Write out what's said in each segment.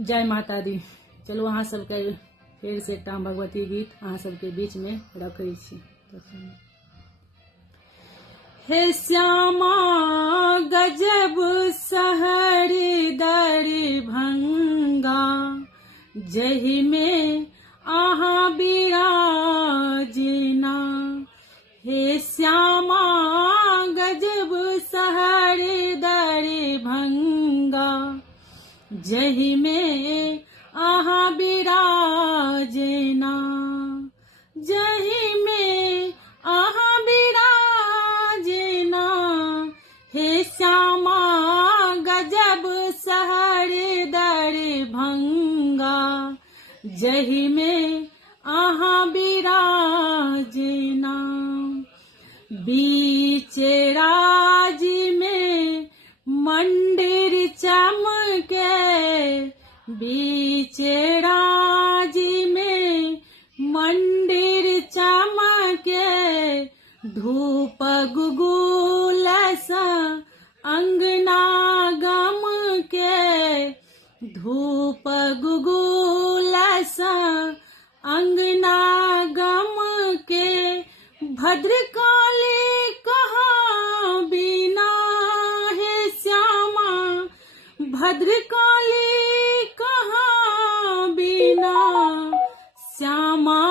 जय माता दी। चलू अहाँ सबके फिर से एकटा भगवती गीत अहाँ सबके बीच में रखै छी। हे श्यामा गजब सहर दरभंगा, जहि में अहाँ बिराजिना। हे श्यामा गजब सहर दरभंगा, जहि में अहाँ बिराजिना। जहि में अहाँ बिराजिना। हे श्यामा गजब सहर दरभंगा, जहि में अहाँ बिराजिना। बीच राज में मंदिर चमके, बीच राज में मंदिर चमके। धूप गुगुल सा अंगना गम के, धूप गुगुल सा अंगना गम के। भद्रकाली कहाँ बिना, हे श्यामा भद्रकाली कहाँ बिना। श्यामा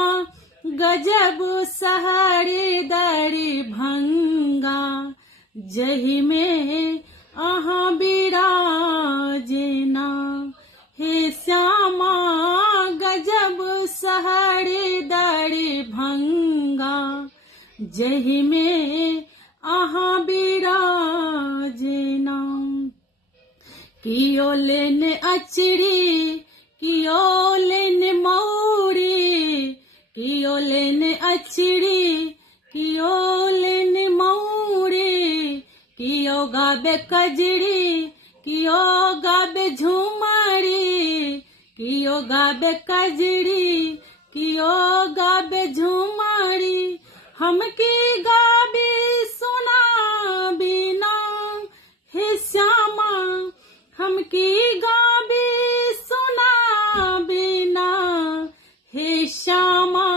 गजब सहर दरभंगा, जहि में अहाँ बिराजिना। हे श्यामा गजब सहर दरभंगा, जहि में अहाँ बिराजिना। कियो लेने अचरी कियो लेने मौरी, कियो लेने अचरी कियो लेने मौरी। कियो गाबे कजरी कियो गाबे झुमरी, कियो गाबे कजरी कियो गाबे झुमरी। हम की गाबे सुना बिना, हे श्यामा हम की गाबे सुना बिना। हे श्यामा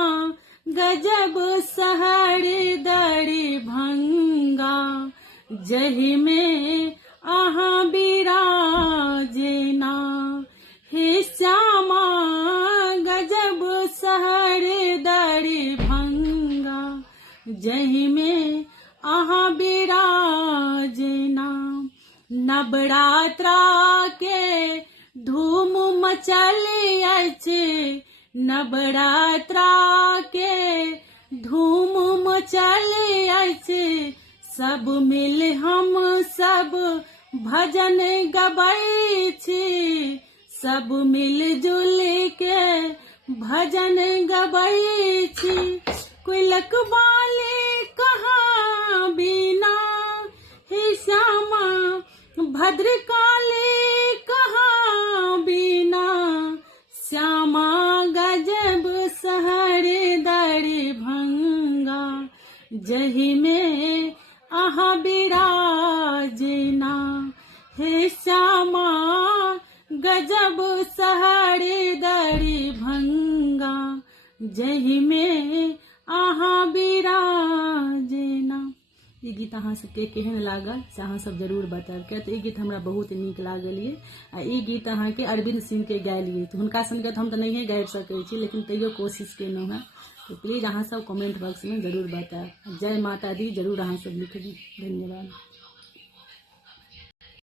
गजब सहर दरभंगा, जहि में अहाँ बिराजिना। हे श्यामा गजब सहर दरभंगा, जहि में अहाँ बिराजिना। नवरात्रा के धूम मचल अछि, नवरात्रा के धूम मचल अछि। सब मिल हम सब भजन गबै छी, सब मिल जुल के भजन गबै छी। कुलक बाले कहाँ बिना, हे श्यामा भद्रकाली कहाँ बिना। श्यामा गजब सहर दरभंगा, जहि में अहाँ बिराजिना। हे श्यामा गजब सहर दरभंगा, जहि में अहाँ बिराजिना। ई गीत अहाँ सबके केहन लागल से अहाँ सब जरूर बतायब, किया तऽ ई गीत हमरा बहुत नीक लागल ये। आ ई गीत अहाँके अरविंद सिंह के गायलियै, तऽ हुनका संगे तऽ हम तऽ नहिये गाबि सकै छी, लेकिन तैयो कोशिश केलहुँ हैं। तो प्लीज अहाँ सब कमेंट बॉक्स में जरूर बतायब। जय माता दी जरूर अहाँ सब लिखबी। धन्यवाद।